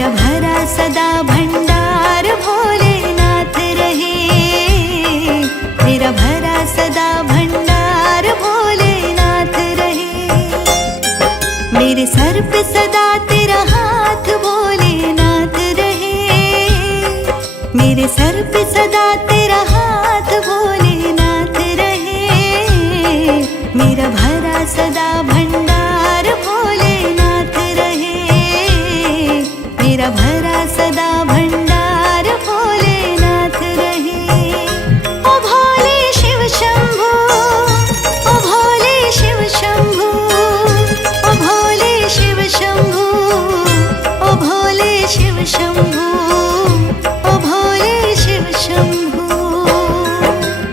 मेरा भरा सदा भंडार भोलेनाथ रहे। मेरा भरा सदा भंडार भोलेनाथ रहे। मेरे सर पे सदा तेरा हाथ भोलेनाथ रहे। मेरे सर पे सदा तेरा हाथ भोलेनाथ रहे। मेरा भरा सदा भंडार भोलेनाथ रहे। मेरा भरा सदा भंडार भोलेनाथ रहे। ओ भोले शिव शंभो, ओ भोले शिव शंभो, ओ भोले शिव शंभो, ओ भोले शिव शंभो, ओ भोले शिव शंभो।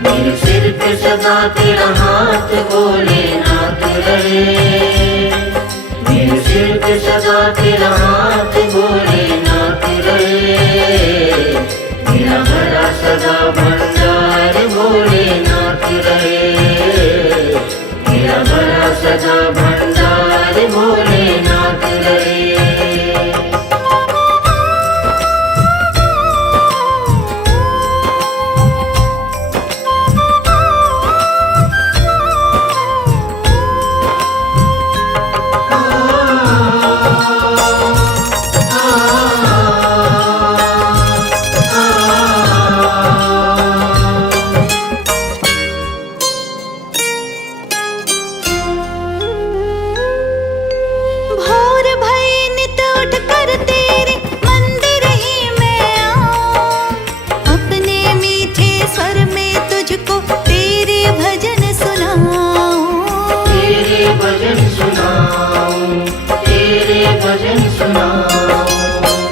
मेरे सिर पे सदा तेरा हाथ भोलेनाथ रहे। मेरे सिर पे सदा तेरा हाथ भोलेनाथ रहे। मेरा भरा सदा भंडार भोलेनाथ रहे। मेरा भरा सदा भंडार भोलेनाथ रहे।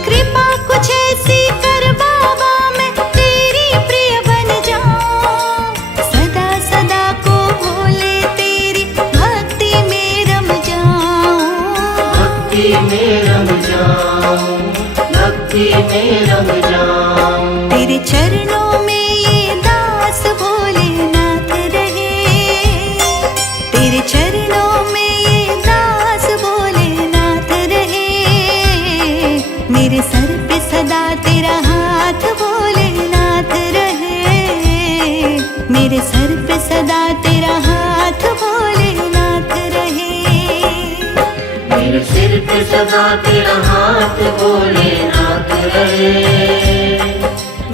कृपा कुछ ऐसी कर बाबा मैं तेरी प्रिय बन जाऊं। सदा सदा को भोले तेरी भक्ति में रम जाऊं। भक्ति में रम जाऊं, भक्ति में रम जाऊं। तेरे चरणों में ये दास भोलेनाथ रहे। तेरे चरणों में ये दास भोलेनाथ रहे। मेरे सर पे सदा तेरा हाथ भोलेनाथ रहे। मेरे सर पे सदा तेरा हाथ भोलेनाथ रहे। मेरे सिर पे सदा तेरा हाथ भोलेनाथ रहे।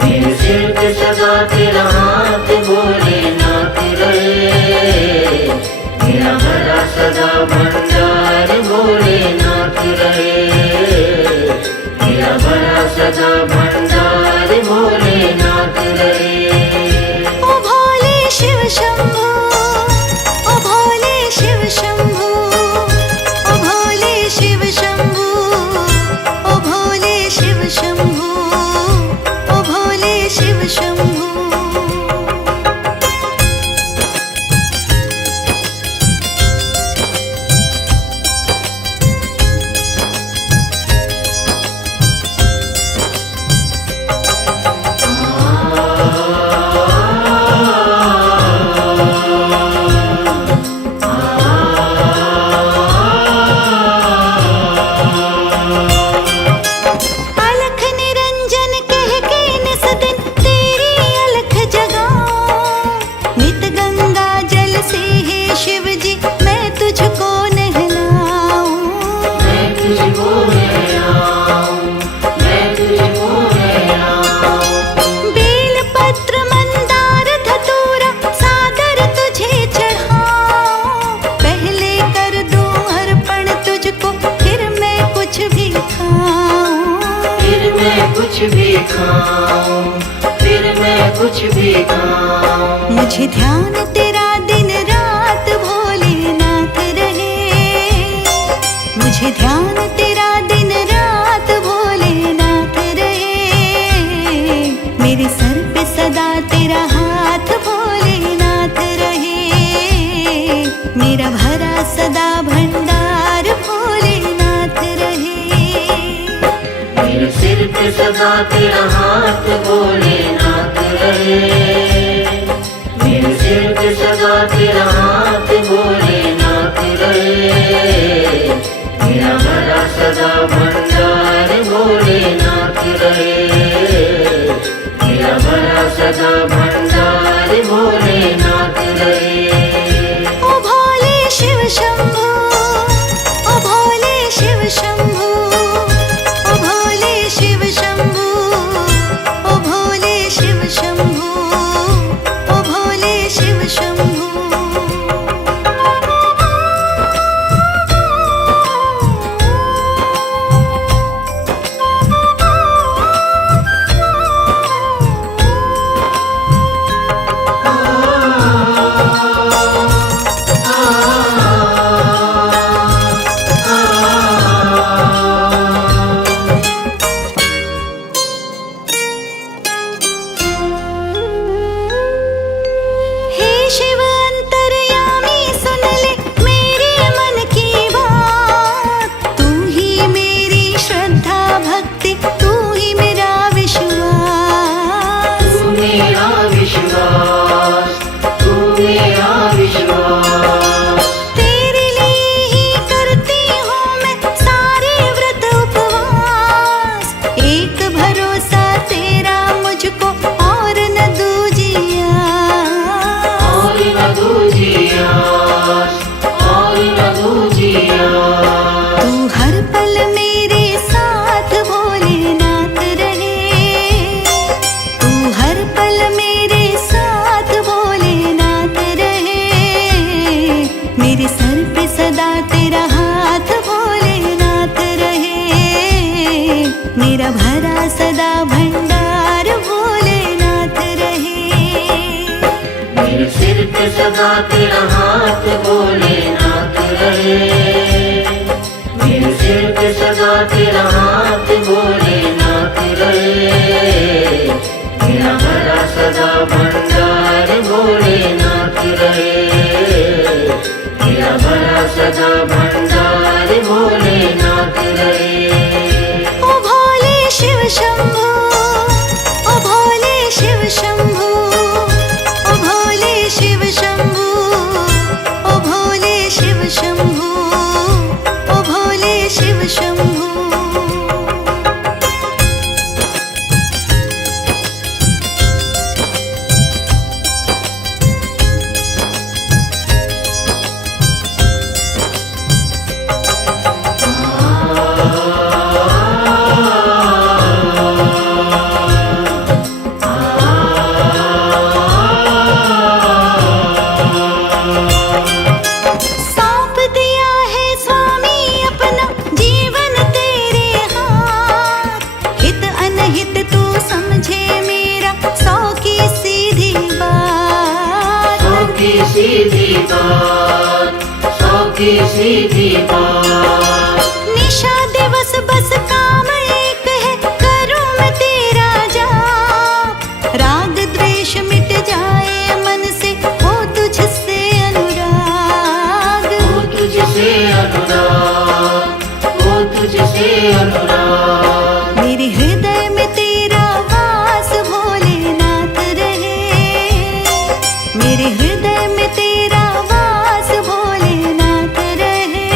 मेरे सिर पे सदा तेरा हाथ भोलेनाथ रहे। मेरा भरा सदा भंडार भोलेनाथ रहे। मेरा भरा सदा भंडार भोलेनाथ रहे। ओ भोले शिव शंभो, ओ भोले शिव शंभो, ओ भोले शिव शंभो, ओ भोले शिव शंभो, ओ भोले शिव शंभो। कुछ भी खाऊं, फिर मैं कुछ भी खाऊं। मुझे ध्यान तेरा दिन रात भोलेनाथ रहे। मुझे ध्यान तेरा दिन रात भोलेनाथ रहे। मेरे सर पे सदा तेरा हाथ भोलेनाथ रहे। मेरा भरा सदा भंडार भोलेनाथ रहे। मेरे सिर पे सदा तेरा हाथ भोलेनाथ रहे। मेरे सिर पे सदा तेरा हाथ भोलेनाथ रहे। मेरा भरा सदा भंडार भोले रहे। मेरा भरा सदा भंडार भोलेनाथ रहे। ओ भोले शिव शंभो, ओ भोले शिव शंभो, ओ भोले शिव शंभो, ओ भोले शिव शंभो, ओ भोले शिव शंभो। मेरा भरा सदा भंडार भोलेनाथ रहे। मेरे सिर पे सदा तेरा हाथ भोलेनाथ रहे। मेरे सिर पे सदा तेरा हाथ भोलेनाथ रहे। मेरा भरा सदा भंडार भोलेनाथ रहे। मेरा भरा सदा भंडार भोलेनाथ रहे। शंभो, ओ भोले शिव शंभो, ओ भोले शिव शंभो, ओ भोले शिव शंभो, ओ भोले शिव शंभो। सीधी बात, सौ की सीधी बात। निशा दिवस बस काम एक है, करूं मैं तेरा जाप। राग द्वेष मिट जाए मन से, हो तुझसे अनुराग। हो तुझसे अनुराग, हो तुझसे अनुराग। मेरे हृदय में तेरा वास भोलेनाथ रहे। मेरे हृदय में तेरा वास भोलेनाथ रहे।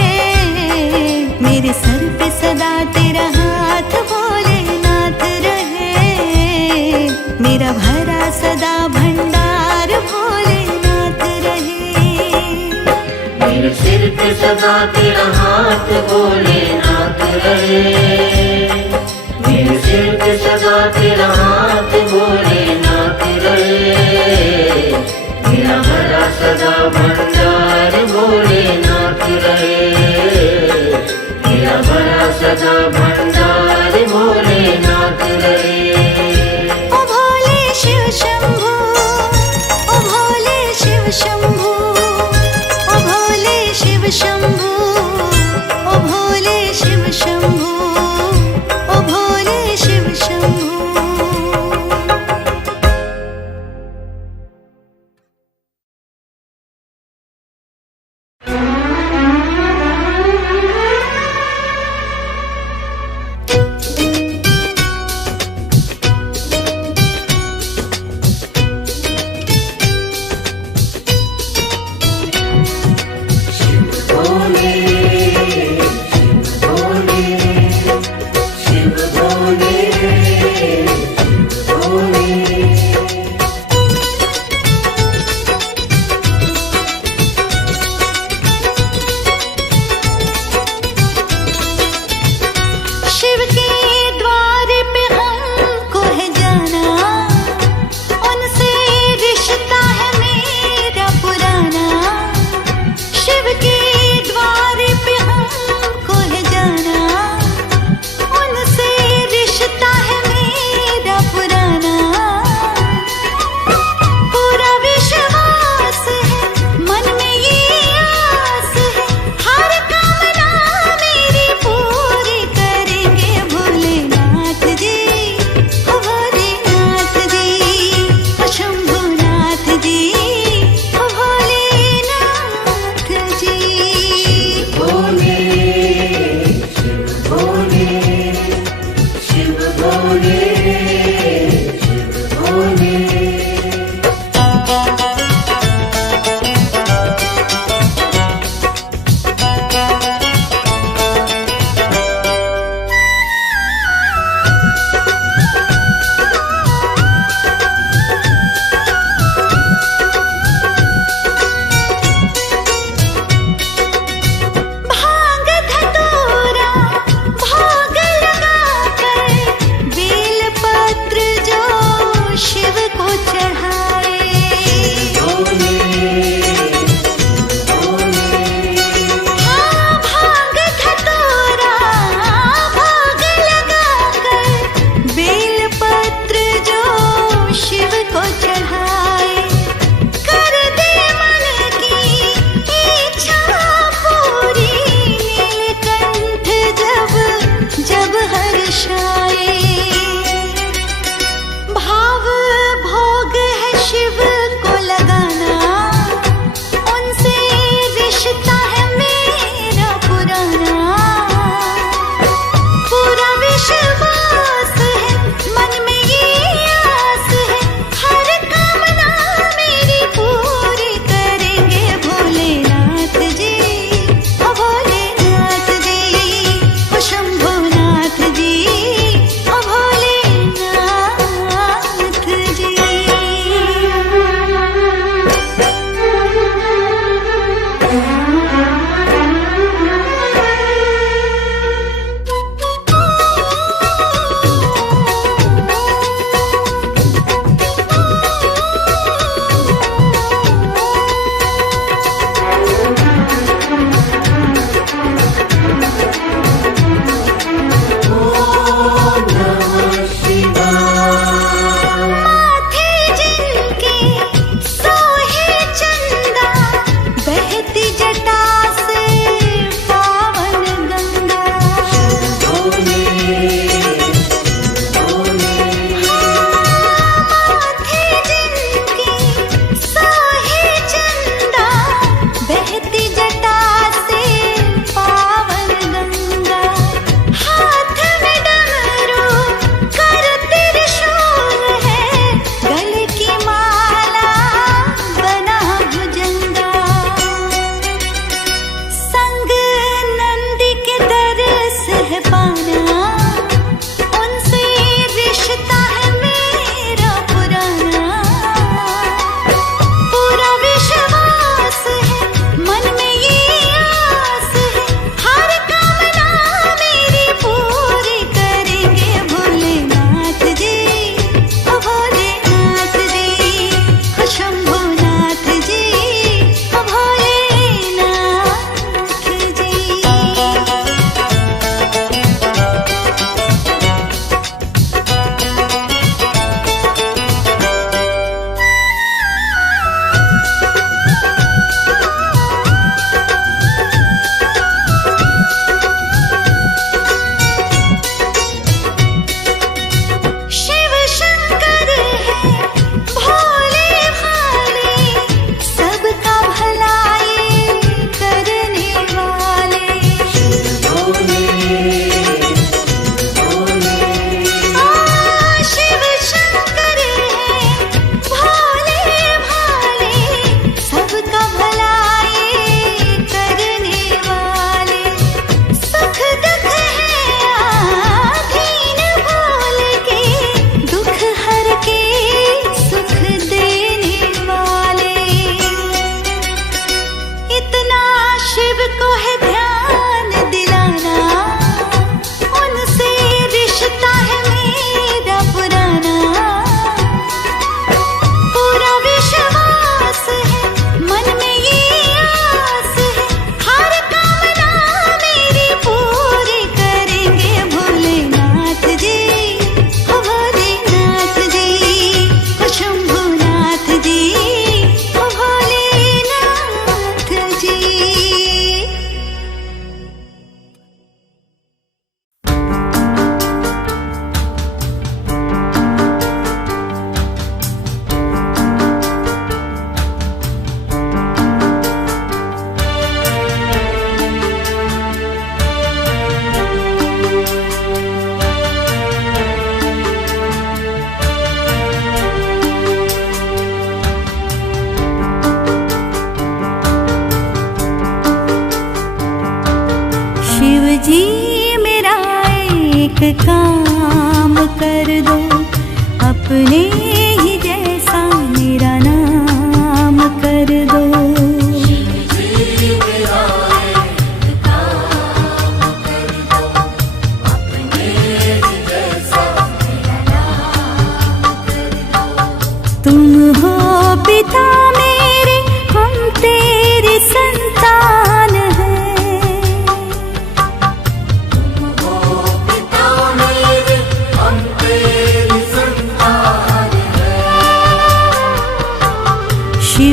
मेरे सर पे सदा तेरा हाथ भोलेनाथ रहे। मेरा भरा सदा भंडार भोलेनाथ रहे। मेरे सिर पे सदा तेरा हाथ भोलेनाथ रहे। मेरे सिर पे सदा तेरा हाथ भोलेनाथ रहे। मेरा भरा सदा भंडार भोलेनाथ रहे। मेरा भरा सदा भंडार भोलेनाथ रहे। ओ भोले शिव शंभो, ओ भोले शिव शंभो, ओ भोले शिव शंभो, ओ भोले शिव शंभो। भोले शिव भोले। भांग धतूरा भोग लगाकर बेल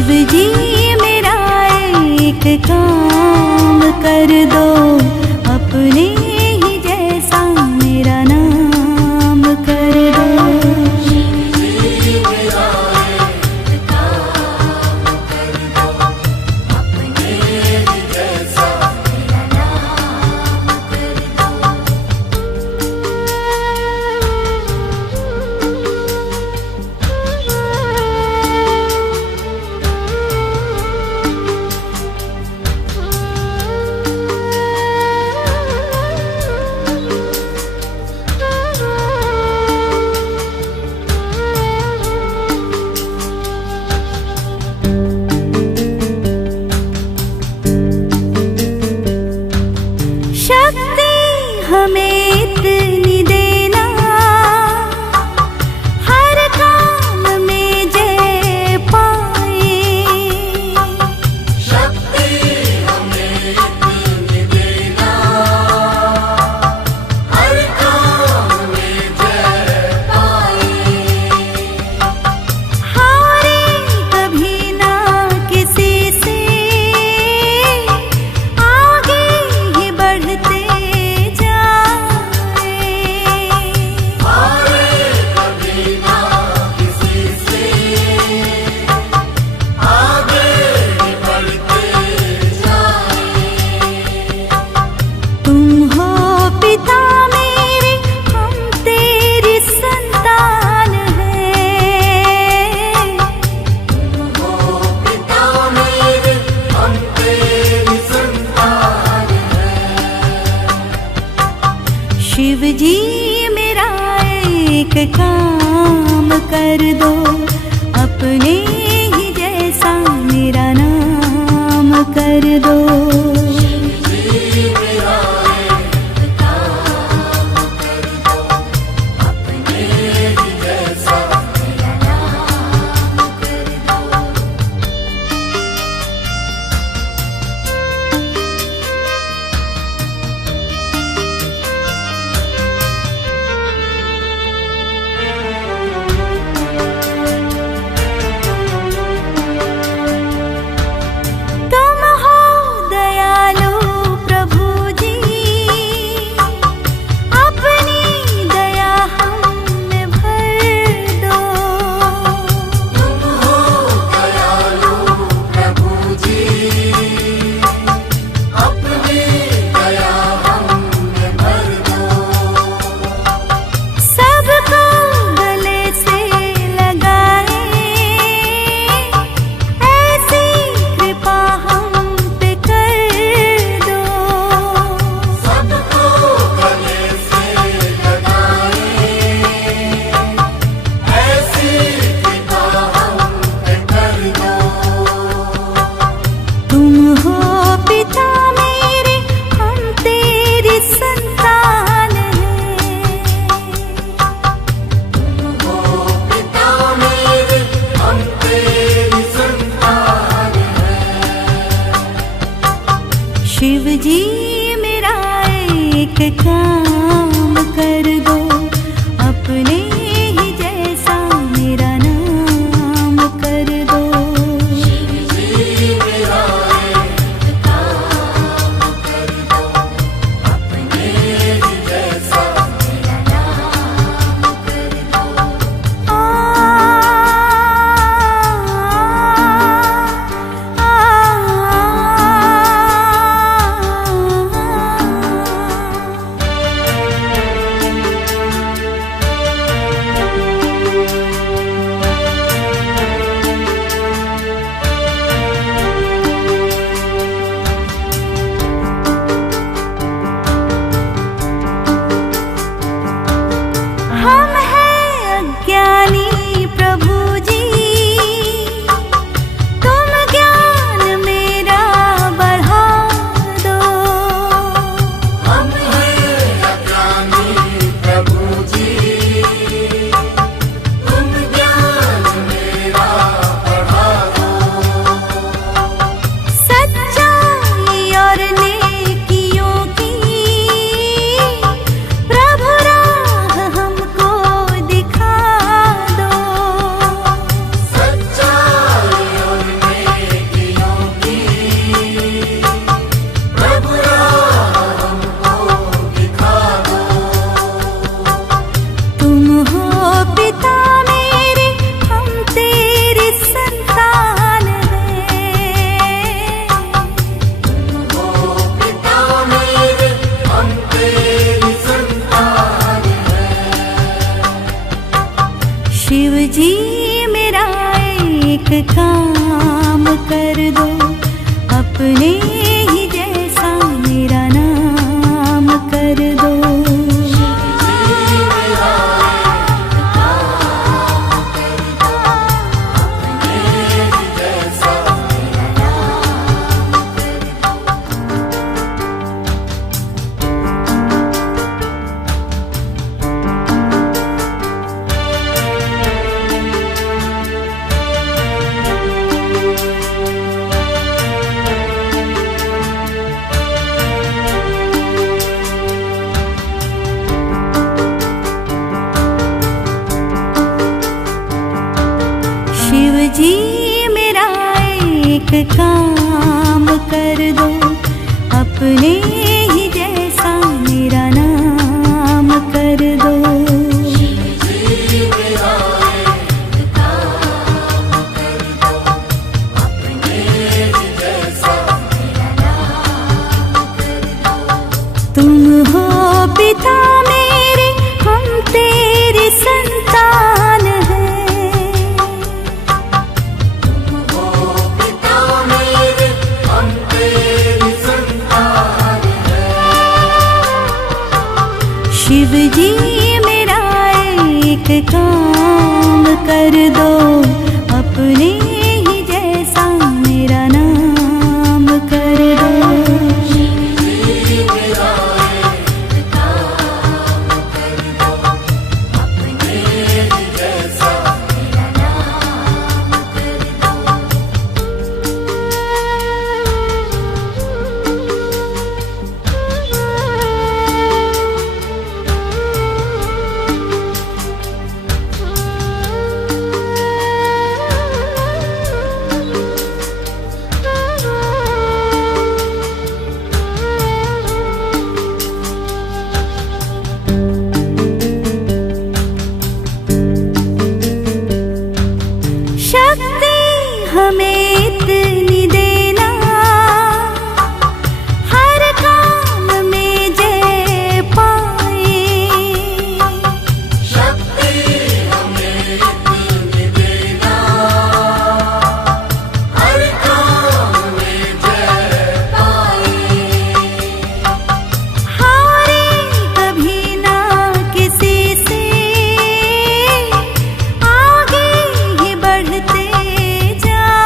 शिव जी मेरा एक काम कर दो, अपने ही जैसा मेरा नाम कर दो। शक्ति हमें इतनी देना, हर काम में जय पाए। शक्ति हमें इतनी देना, हर काम में जय पाए। हारे कभी ना किसी से, आगे ही बढ़ते जाए। हारे कभी ना किसी से, आगे ही बढ़ते जाए। तुम हो पिता मेरे, हम तेरी संतान हैं। हो पिता मेरे, हम तेरी संतान हैं। शिव जी मेरा एक काम कर दो, अपने ही जैसा मेरा नाम कर दो। मेरा एक काम कर दो, अपने ही जैसा मेरा नाम कर दो। तुम हो शिव जी मेरा एक काम कर दो, अपने ही जैसा मेरा नाम कर दो। शिव जी मेरा एक काम कर दो, अपने ही जैसा मेरा नाम कर दो। शिव जी मेरा एक काम कर दो, अपने ही जैसा मेरा नाम कर दो। तुम हो पिता मेरे, हम तेरी संतान हैं। शिव जी मेरा एक काम कर दो, अपने ही जैसा मेरा नाम कर दो। शिव जी मेरा एक काम कर दो, अपने ही जैसा मेरा नाम कर दो। शक्ति हमें इतनी देना, हर काम में जय पाए। शक्ति हमें इतनी देना, हर काम में जय पाए। हारे कभी ना किसी से, आगे ही बढ़ते जाए।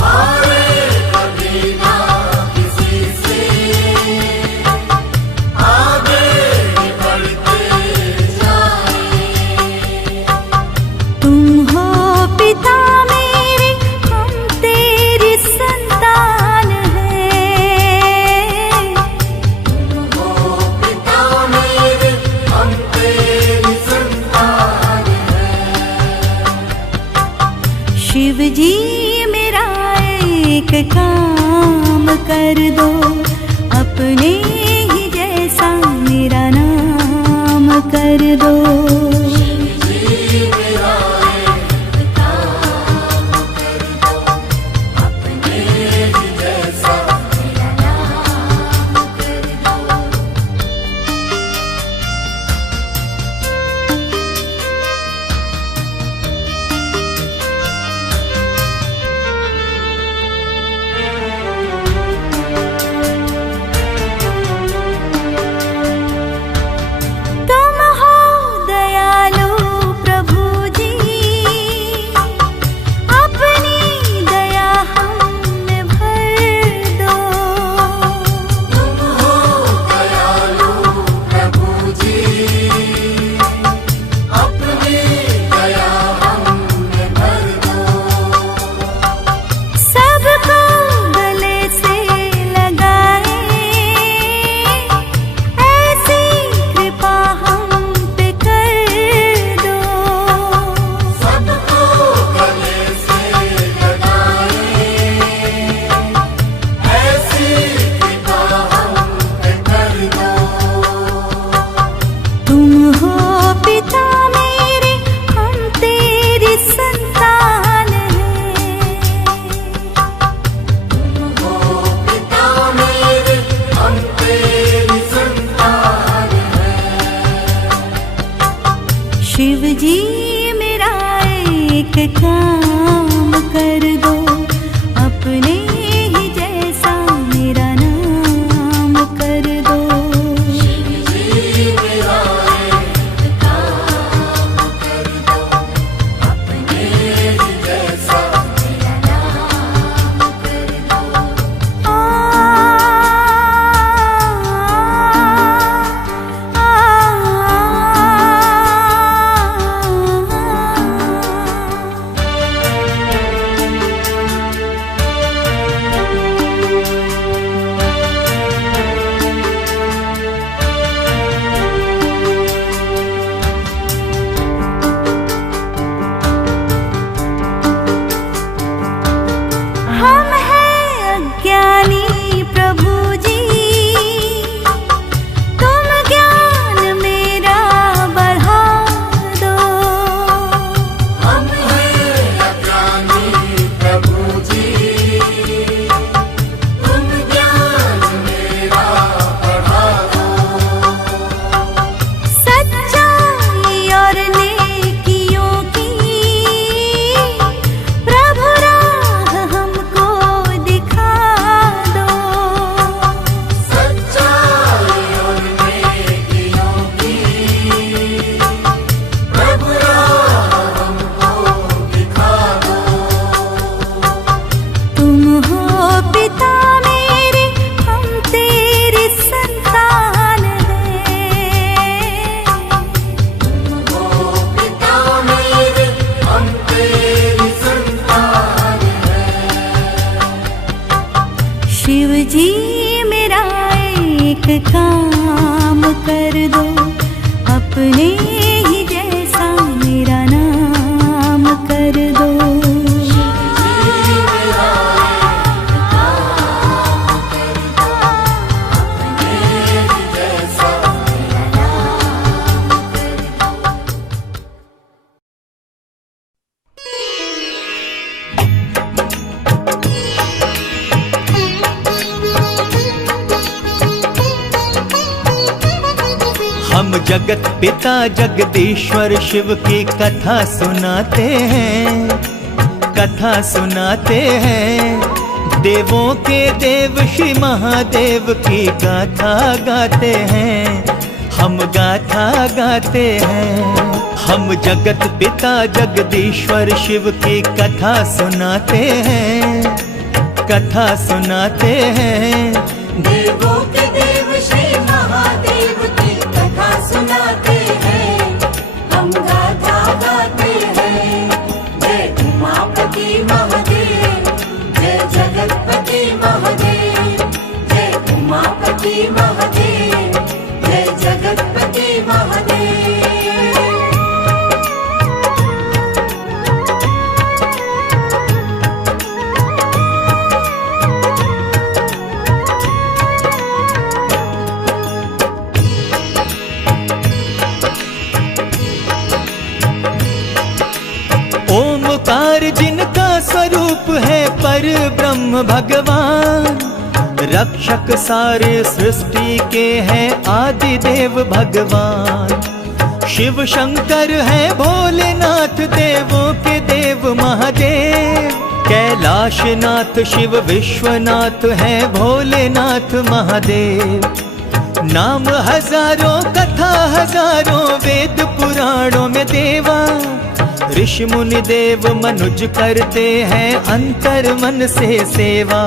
हारे कभी ना किसी से, आगे ही बढ़ते जाए। तुम हो पिता मेरे, हम तेरी संतान हैं। तुम हो पिता मेरे, हम तेरी संतान हैं। शिव जी मेरा एक काम कर दो, अपने ही जैसा मेरा नाम कर दो। शिव जी मेरा एक काम कर दो, अपने ही जैसा मेरा नाम कर दो। तुम हो दया शिव जी मेरा एक काम कर दो, अपने ही जैसा मेरा नाम कर दो। शिव जी मेरा एक काम कर दो, अपने ही जैसा मेरा नाम कर दो। हम हैं अज्ञानी प्रभु जी, तुम ज्ञान मेरा बढ़ा दो। हम हैं अज्ञानी प्रभु जी, तुम ज्ञान मेरा बढ़ा दो। सच्चाई और नेकियों की प्रभु राह हमको दिखा दो। सच्चाई और नेकियों की प्रभु राह हमको दिखा दो। तुम हो पिता मेरे, हम तेरी संतान हैं। ओ पिता मेरे, हम तेरी संतान हैं। शिव जी मेरा एक काम कर दो, अपने ही जैसा मेरा नाम कर दो। शिव जी मेरा एक काम कर दो, अपने ही जैसा मेरा नाम कर दो। हम जगत पिता जगदीश्वर शिव की कथा सुनाते हैं, कथा सुनाते हैं। देवों के देव श्री महादेव की गाथा गाते हैं, हम गाथा गाते हैं। हम जगत पिता जगदीश्वर शिव की कथा सुनाते हैं, कथा सुनाते हैं। देवों के देव श्री महादेव की कथा सुनाते हैं, हम गाथा गाते हैं। जय उमापति महादेव, जय जगतपति महादेव, जय उमापति महादेव, जय जगतपति महादेव। ओमकार जिनका स्वरूप है पर ब्रह्म भगवान, रक्षक सारे सृष्टि के हैं आदि देव भगवान। शिव शंकर है भोलेनाथ देवों के देव महादेव। कैलाशनाथ शिव विश्वनाथ है भोलेनाथ महादेव। नाम हजारों कथा हजारों वेद पुराणों में देवा। ऋषि मुनि देव मनुज करते हैं अंतर मन से सेवा।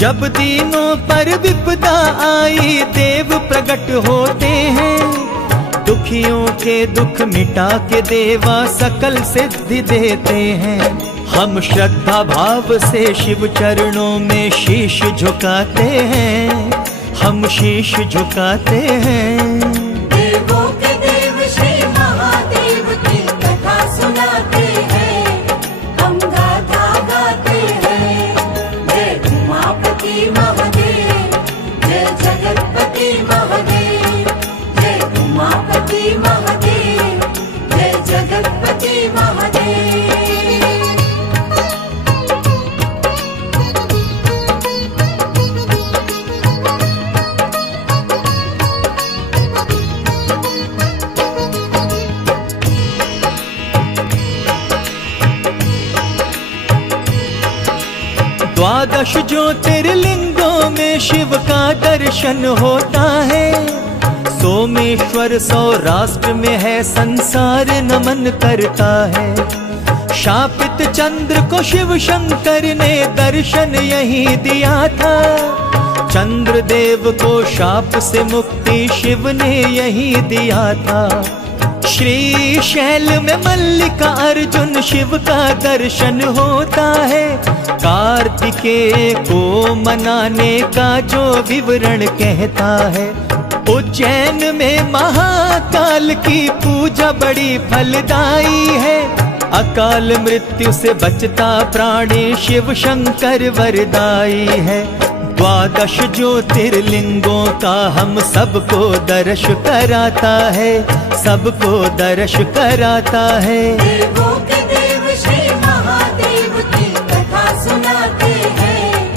जब दीनों पर विपदा आई देव प्रकट होते हैं। दुखियों के दुख मिटा के देवा सकल सिद्धि देते हैं। हम श्रद्धा भाव से शिव चरणों में शीश झुकाते हैं, हम शीश झुकाते हैं। देवों के देव श्री महादेव की कथा सुनाते हैं, हम गाथा गाते हैं। जय उमापति महादेव, जय जगतपति महादेव, जय उमापति महादेव, जय जगतपति महादेव। द्वादश ज्योतिर्लिंगों में शिव का दर्शन होता है। सोमेश्वर सौराष्ट्र में है, संसार नमन करता है। शापित चंद्र को शिव शंकर ने दर्शन यही दिया था। चंद्र देव को शाप से मुक्ति शिव ने यही दिया था। श्री शैल में मल्लिका अर्जुन शिव का दर्शन होता है। कार्तिकेय को मनाने का जो विवरण कहता है। उज्जैन में महाकाल की पूजा बड़ी फलदायी है। अकाल मृत्यु से बचता प्राणी शिव शंकर वरदाई है। द्वादश ज्योतिर्लिंगों का हम सबको दर्श कराता है, सबको दर्श कराता है। देवों के देव श्री महादेव की कथा सुनाते हैं,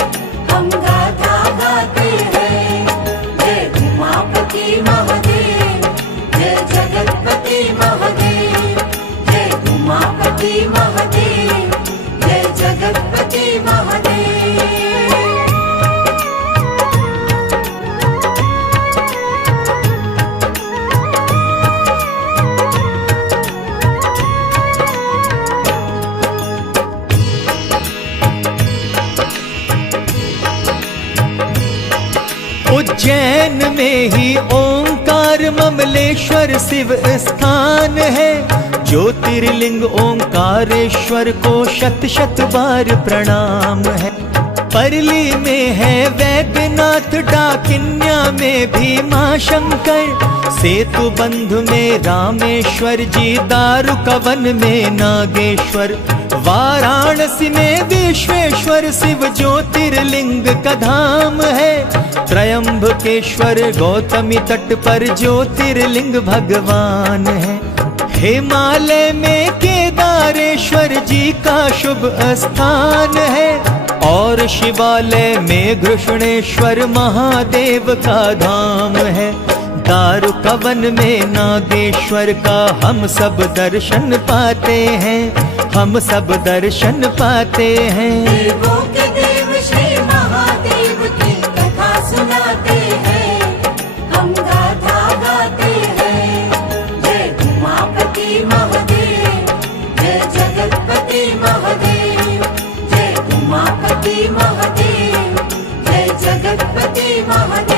हम गाथा गाते हैं। जय उमापति महादेव, जय जगतपति महादेव, जय उमापति महादेव, जय जगतपति महादेव। उज्जैन में ही ओंकार ममलेश्वर शिव स्थान है। ज्योतिर्लिंग ओंकारेश्वर को शत शत बार प्रणाम है। परली में है वैद्यनाथ, डाकिन्या में भीमा शंकर, सेतु बंधु में रामेश्वर जी, दारुकवन में नागेश्वर, वाराणसी में विश्वेश्वर शिव ज्योतिर्लिंग का धाम है। त्रयंबकेश्वर गौतमी तट पर ज्योतिर्लिंग भगवान है। हिमालय में केदारेश्वर जी का शुभ स्थान है। और शिवालय में घृष्णेश्वर महादेव का धाम है। दारुकवन में नागेश्वर का हम सब दर्शन पाते हैं, हम सब दर्शन पाते हैं। देवों के देव श्री महादेव की कथा सुनाते हैं, हम गाथा गाते हैं। जय उमापति महादेव, जय जगतपति महादेव, जय उमापति महादेव, जय जगतपति महादेव।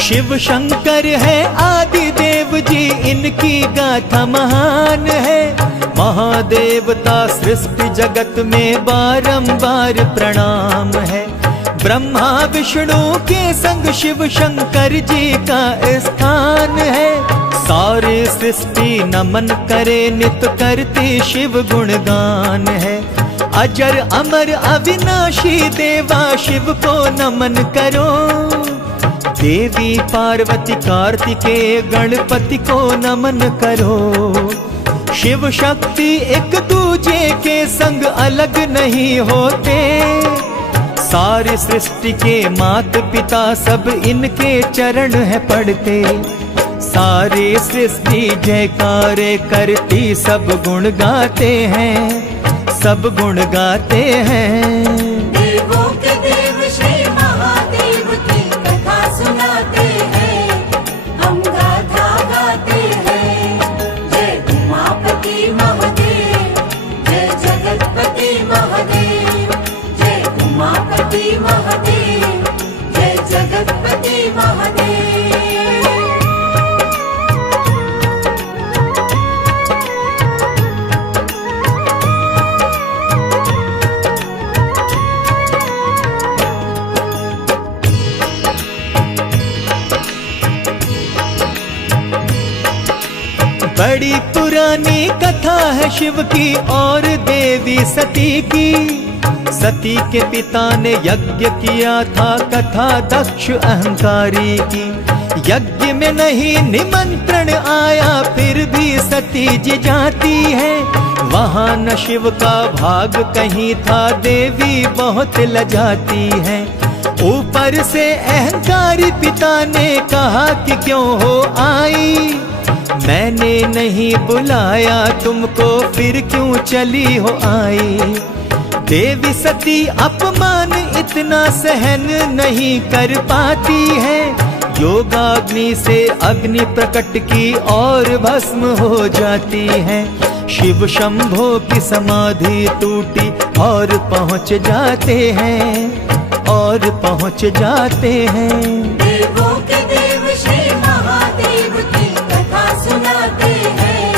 शिव शंकर है आदि देव जी, इनकी गाथा महान है। महादेवता सृष्टि जगत में बारंबार प्रणाम है। ब्रह्मा विष्णु के संग शिव शंकर जी का स्थान है। सारे सृष्टि नमन करे, नित करती शिव गुणगान है। अजर अमर अविनाशी देवा शिव को नमन करो। देवी पार्वती कार्तिकेय गणपति को नमन करो। शिव शक्ति एक दूजे के संग अलग नहीं होते। सारी सृष्टि के मात पिता सब इनके चरण है पड़ते। सारी सृष्टि जयकारे करती, सब गुण गाते हैं, सब गुण गाते हैं। देवों के देव श्री महादेव की कथा सुनाते हैं, हम गाथा गाते हैं। जय उमापति महादेव, जय जगतपति महादेव, जय उमापति महादेव, जय जगतपति महादेव। बड़ी पुरानी कथा है शिव की और देवी सती की। सती के पिता ने यज्ञ किया था, कथा दक्ष अहंकारी की। यज्ञ में नहीं निमंत्रण आया फिर भी सती जी जाती है। वहाँ न शिव का भाग कहीं था, देवी बहुत लजाती है। ऊपर से अहंकारी पिता ने कहा कि क्यों हो आई, मैंने नहीं बुलाया तुमको फिर क्यों चली हो आई। देवी सती अपमान इतना सहन नहीं कर पाती है, योगाग्नि से अग्नि प्रकट की और भस्म हो जाती है। शिव शंभो की समाधि टूटी और पहुँच जाते हैं, और पहुँच जाते हैं। देवों के देव श्री महादेव की कथा सुनाते हैं,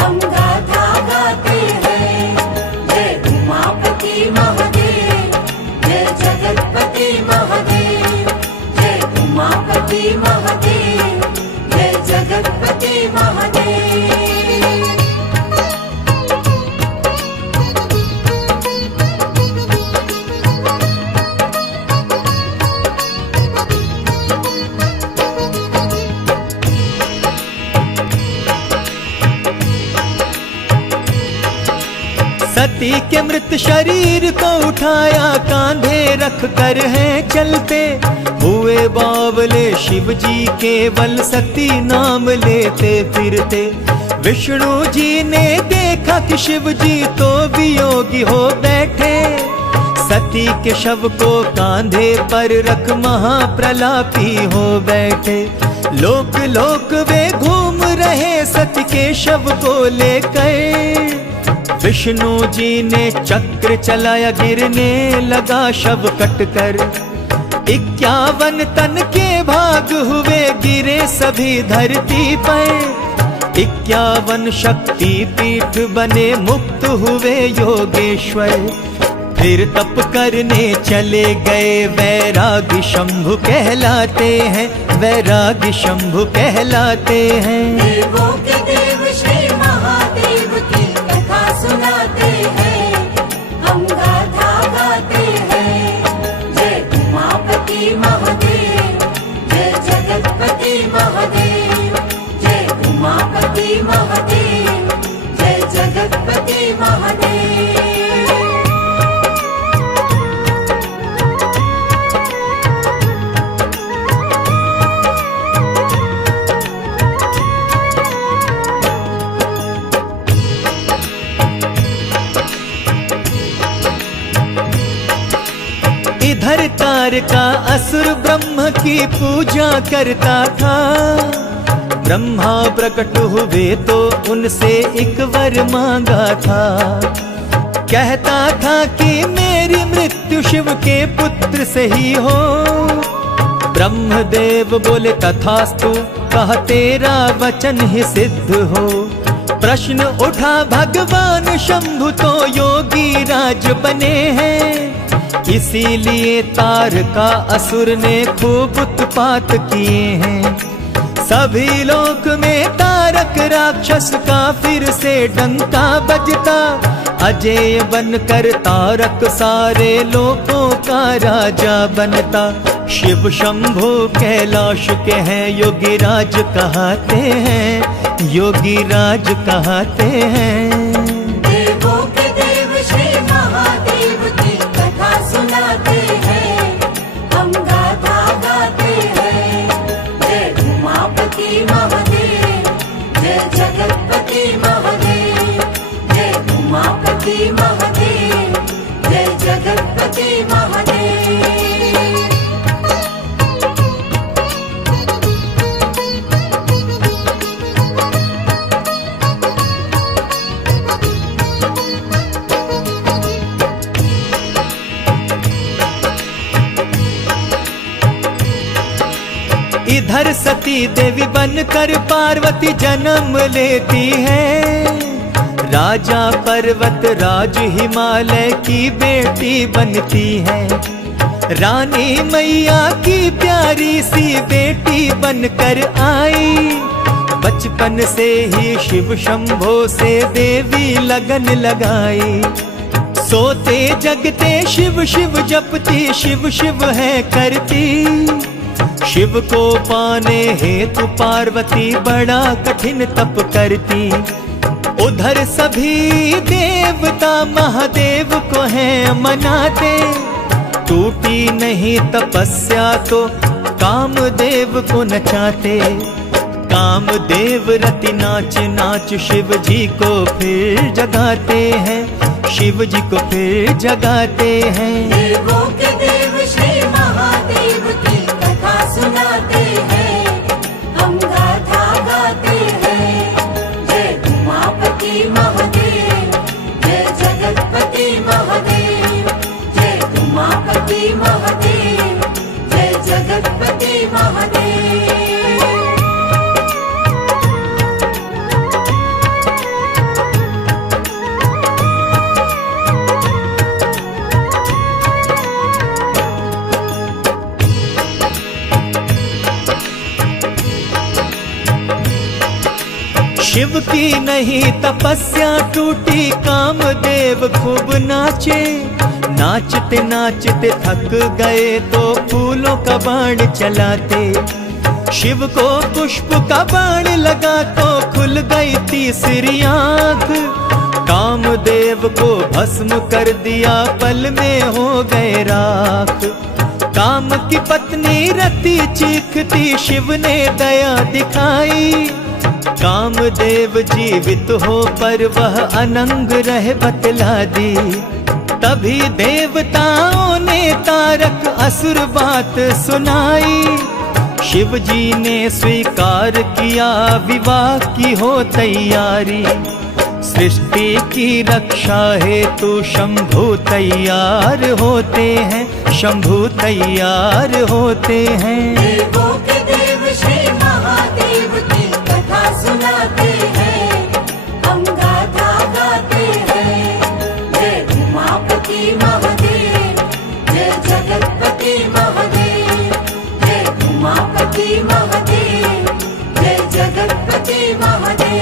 हम गाथा गाते हैं। जय उमापति महादेव, जय जगतपति महादेव, जय उमापति महादेव, जय जगतपति महादेव। सती के मृत शरीर को उठाया कांधे रख कर हैं चलते, हुए बावले शिव जी केवल सती नाम लेते फिरते। विष्णु जी ने देखा कि शिव जी तो वियोगी हो बैठे, सती के शव को कांधे पर रख महाप्रलापी हो बैठे। लोक लोक वे घूम रहे सती के शव को लेकर, विष्णु जी ने चक्र चलाया गिरने लगा शव कटकर। 51 तन के भाग हुए गिरे सभी धरती पर, 51 शक्ति पीठ बने मुक्त हुए योगेश्वर। फिर तप करने चले गए वैरागी शंभु कहलाते हैं, वैरागी शंभु कहलाते हैं। देवों के देव श्री महादेव की कथा सुनाते हैं, हम गाथा गाते हैं। जय उमापति महादेव, जय जगतपति महादेव, जय उमापति महादेव, जय जगतपति महादेव। इधर तारका असुर ब्रह्म की पूजा करता था, ब्रह्मा प्रकट हुए तो उनसे एक वर मांगा था। कहता था कि मेरी मृत्यु शिव के पुत्र से ही हो। ब्रह्मदेव बोले तथास्तु, कहा तेरा वचन ही सिद्ध हो। प्रश्न उठा भगवान शंभु तो योगी राज बने हैं, इसीलिए तारका असुर ने खूब उत्पात किए हैं। सभी लोक में तारक राक्षस का फिर से डंका बजता, अजेय बनकर तारक सारे लोकों का राजा बनता। शिव शंभु कैलाश के हैं योगीराज कहते हैं, योगीराज कहते हैं। देवों के देव श्री महादेव की कथा सुनाते हैं, हम गाथा गाते हैं। जय उमापति महादेव, जय जगतपति महादेव, जय उमापति महादेव, जय जगतपति महादेव। इधर सती देवी बनकर पार्वती जन्म लेती है, राजा पर्वत राज हिमालय की बेटी बनती है। रानी मैया की प्यारी सी बेटी बनकर आई, बचपन से ही शिव शंभो से देवी लगन लगाई। सोते जगते शिव शिव जपती, शिव शिव है करती, शिव को पाने हेतु पार्वती बड़ा कठिन तप करती। उधर सभी देवता महादेव को है मनाते। टूटी नहीं तपस्या तो कामदेव को नचाते। कामदेव रति नाच नाच शिव जी को फिर जगाते हैं। शिव जी को फिर जगाते हैं। देवों के देव श्री महादेव की कथा सुनाते हैं। हम गाथा गाते हैं। जय उमापति महादेव, जय जगतपति महादेव, जय उमापति महादेव, जय जगतपति महादेव। शिव की नहीं तपस्या टूटी, कामदेव खूब नाचे। नाचते नाचते थक गए तो फूलों का बाण चलाते। शिव को पुष्प का बाण लगा तो खुल गई तीसरी आंख। कामदेव को भस्म कर दिया, पल में हो गए राख। काम की पत्नी रति चीखती, शिव ने दया दिखाई। कामदेव जीवित हो पर वह अनंग रह बतला दी। तभी देवताओं ने तारक असुर बात सुनाई। शिव जी ने स्वीकार किया, विवाह की हो तैयारी। सृष्टि की रक्षा हेतु शंभु तैयार होते हैं। शंभु तैयार होते हैं। देवों के देव श्री महादेव की कथा सुनाते हैं। हम गाथा गाते हैं। जय उमापति महादेव, जय जगतपति महादेव, जय उमापति महादेव, जय जगतपति महादेव।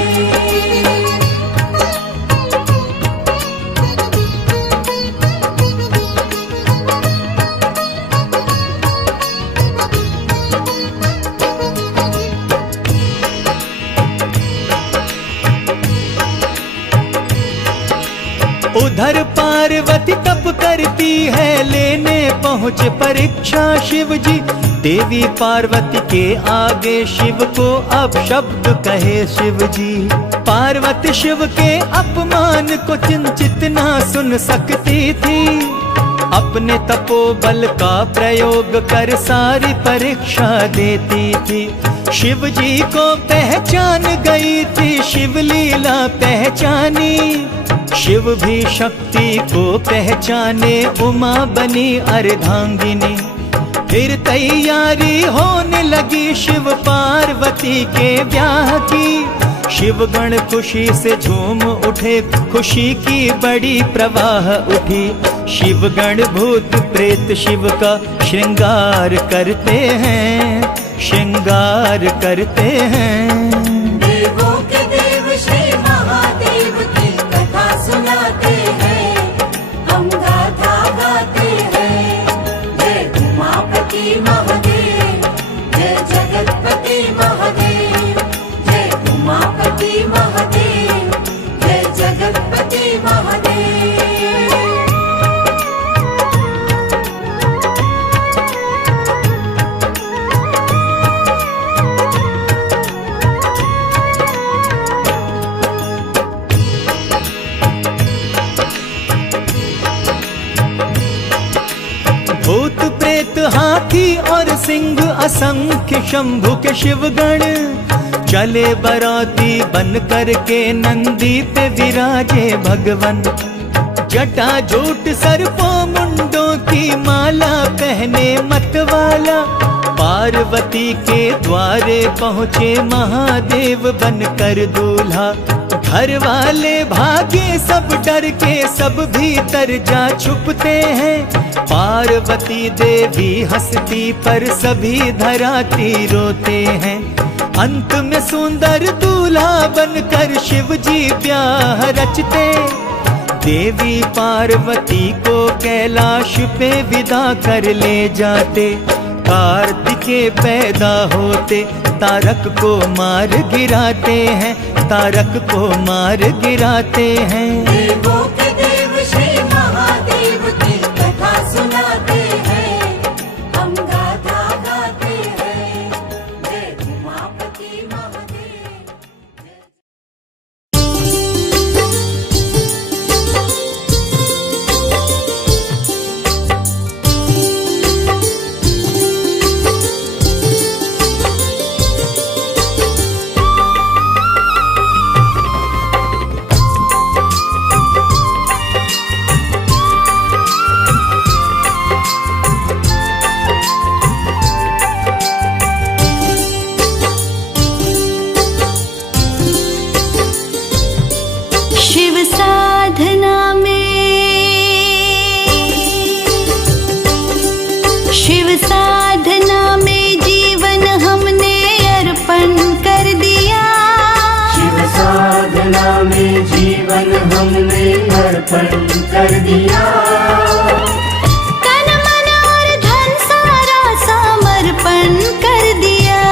उधर पार्वती तप करती है, लेने पहुँचे परीक्षा शिव जी। देवी पार्वती के आगे शिव को अब शब्द कहे शिव जी। पार्वती शिव के अपमान को चिंतित ना सुन सकती थी। अपने तपोबल का प्रयोग कर सारी परीक्षा देती थी। शिव जी को पहचान गई थी, शिव लीला पहचानी। शिव भी शक्ति को पहचाने, उमा बनी अर्धांगिनी। फिर तैयारी होने लगी शिव पार्वती के ब्याह की। शिव गण खुशी से झूम उठे, खुशी की बड़ी प्रवाह उठी। शिव गण भूत प्रेत शिव का श्रृंगार करते हैं। श्रृंगार करते हैं। देवों के देव श्री महादेव की कथा सुनाते हैं। हम गाथा गाते हैं। जय उमापति महादेव, जय जगतपति महादेव, जय उमापति महादेव, जय जगतपति महादेव। भूत प्रेत हाथी और सिंह असंख्य शंभु के शिवगण चले बराती बन करके नंदी पे विराजे भगवन। जटा जूट सर्पों मुंडों की माला पहने मतवाला। पार्वती के द्वारे पहुँचे महादेव बनकर दूल्हा। घर वाले भागे सब डर के, सब भीतर जा छुपते हैं। पार्वती देवी हंसती पर सभी धराती रोते हैं। अंत में सुंदर दूल्हा बनकर शिव जी ब्याह रचते। देवी पार्वती को कैलाश पे विदा कर ले जाते। कार्तिके पैदा होते तारक को मार गिराते हैं, तारक को मार गिराते हैं। देवों के देव श्री महादेव की कथा सुनाते हैं, हम गाथा गाते हैं। जय उमापति महादेव। शिव साधना में जीवन हमने अर्पण कर दिया। शिव साधना में जीवन हमने अर्पण कर दिया। तन मन और धन सारा समर्पण कर दिया।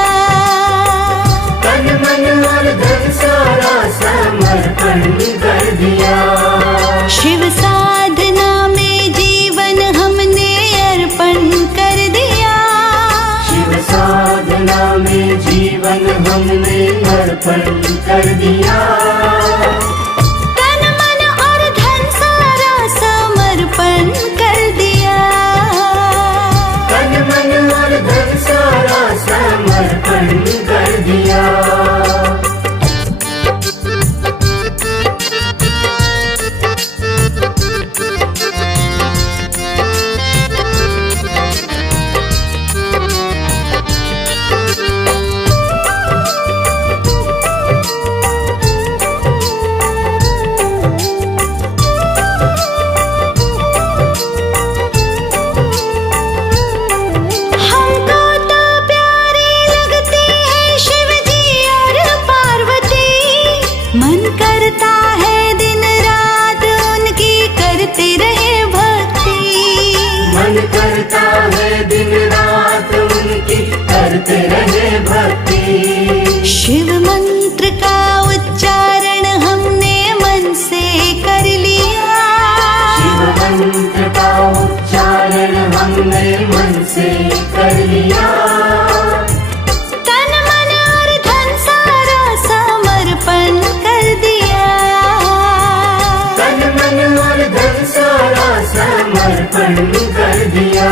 तन मन और धन सारा समर्पण कर दिया। शिव साधना में जीवन हमने अर्पण कर दिया। शिव साधना में जीवन हमने अर्पण कर दिया। तन मन और धन सारा समर्पण कर दिया। तन मन और धन सारा समर्पण कर दिया। हमको तो प्यारे लगते हैं शिव जी और पार्वती। मन करता है दिन रात उनकी करते रहे भक्ति। मन करता है दिन रात उनकी करते रहे भक्ति। शिव मंत्र का उच्चारण हमने मन से कर लिया। शिव मंत्र का उच्चारण हमने मन से कर लिया। तन मन और धन सारा समर्पण कर दिया। तन मन और धन सारा समर्पण कर दिया।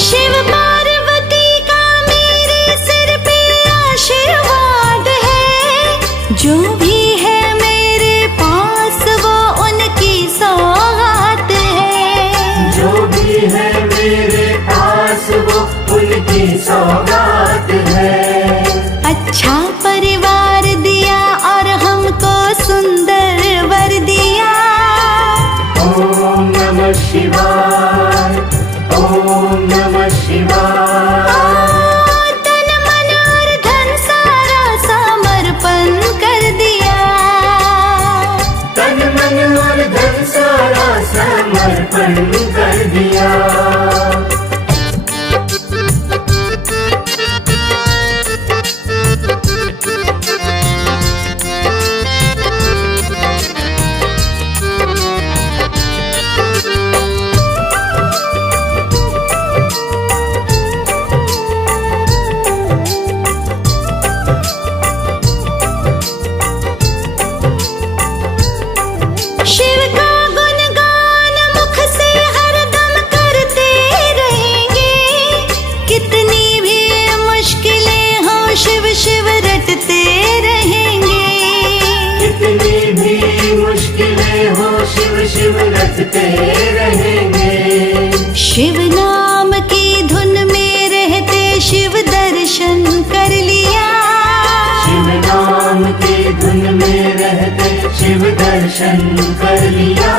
शिव पार्वती का मेरे सिर पे आशीर्वाद है। जो भी है मेरे पास वो उनकी सौगात है। जो भी है मेरे पास वो उनकी सौगात है। अच्छा परिवार दिया और हमको सुंदर वर दिया। ओम नमः शिवाय, ओम नमः शिवाय। तन मन और धन सारा समर्पण कर दिया। तन मन और धन सारा समर्पण कर दिया। शिव का गुणगान मुख से हरदम करते रहेंगे। कितनी भी मुश्किलें हो शिव शिव रटते रहेंगे। कितनी भी मुश्किलें हो शिव शिव रटते रहेंगे। शिव नाम की धुन में रहते शिव दर्शन कर लिया। शिव नाम दर्शन कर लिया।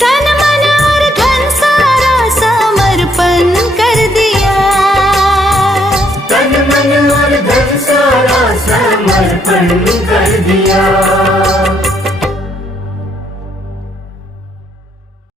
तन मन और धन सारा समर्पण कर दिया। तन मन और धन सारा समर्पण